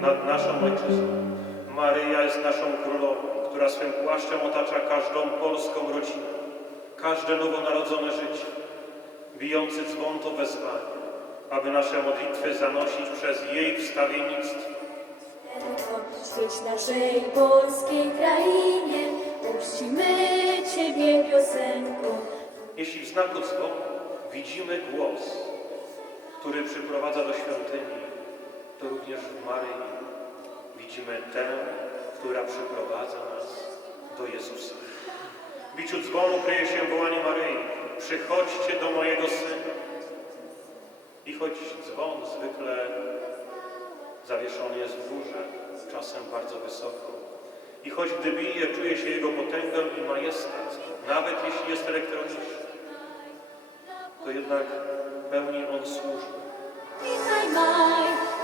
nad naszą ojczyzną. Maryja jest naszą królową, która swym płaszczem otacza każdą polską rodzinę, każde nowonarodzone życie. Bijący dzwon to wezwanie, aby nasze modlitwy zanosić przez jej wstawiennictwo. Świeć naszej polskiej krainie, uczcimy Ciebie piosenką. Jeśli w znaku dzwonu widzimy głos, który przyprowadza do świątyni, to również w Maryi widzimy tę, która przyprowadza nas do Jezusa. W biciu dzwonu kryje się wołanie Maryi, przychodźcie do mojego Syna. I choć dzwon zwykle zawieszony jest w górze, czasem bardzo wysoko, i choć gdy bije, czuje się jego potęgę i majestat, nawet jeśli jest elektroniczny, to jednak pełni on służbę.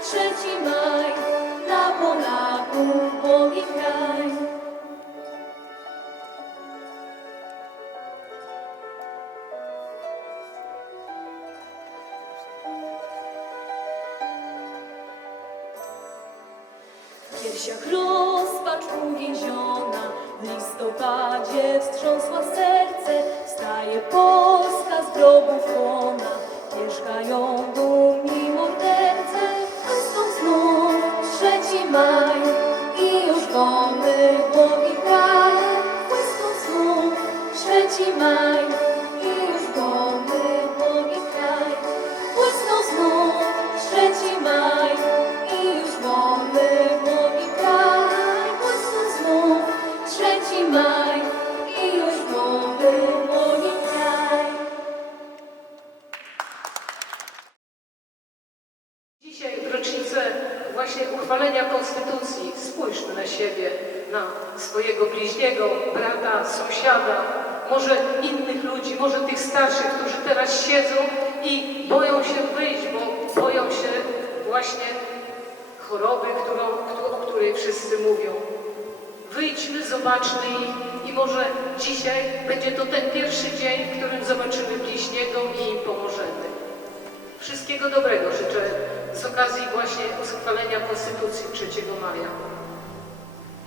Trzeci maj, dla Polaków Bogi kraj. W piersiach rozpacz uwięziona, w listopadzie wstrząsła serce, wstaje Polska z grobów łona, mieszkają maj i już Bogi kraj, błysną znów trzeci maj właśnie uchwalenia Konstytucji spójrzmy na siebie, na swojego bliźniego, brata, sąsiada, może innych ludzi, może tych starszych, którzy teraz siedzą i boją się wyjść, bo boją się właśnie choroby, którą, któ- o której wszyscy mówią. Wyjdźmy, zobaczmy ich i może dzisiaj będzie to ten pierwszy dzień, w którym zobaczymy bliźniego i im pomożemy. Wszystkiego dobrego życzę okazji właśnie uchwalenia Konstytucji 3 maja.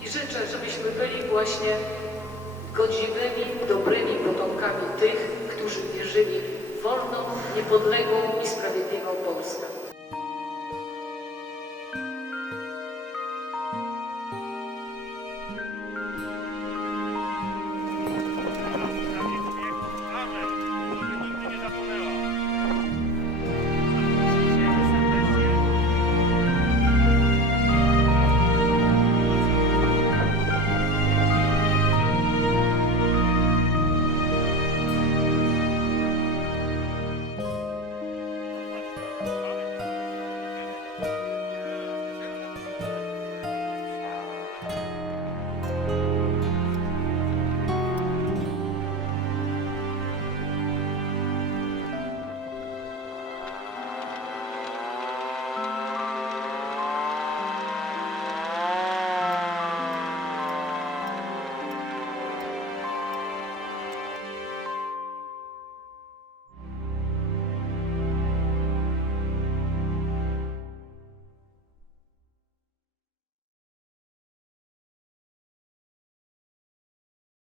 I życzę, żebyśmy byli właśnie godziwymi, dobrymi potomkami tych, którzy wierzyli w wolną, niepodległą i sprawiedliwą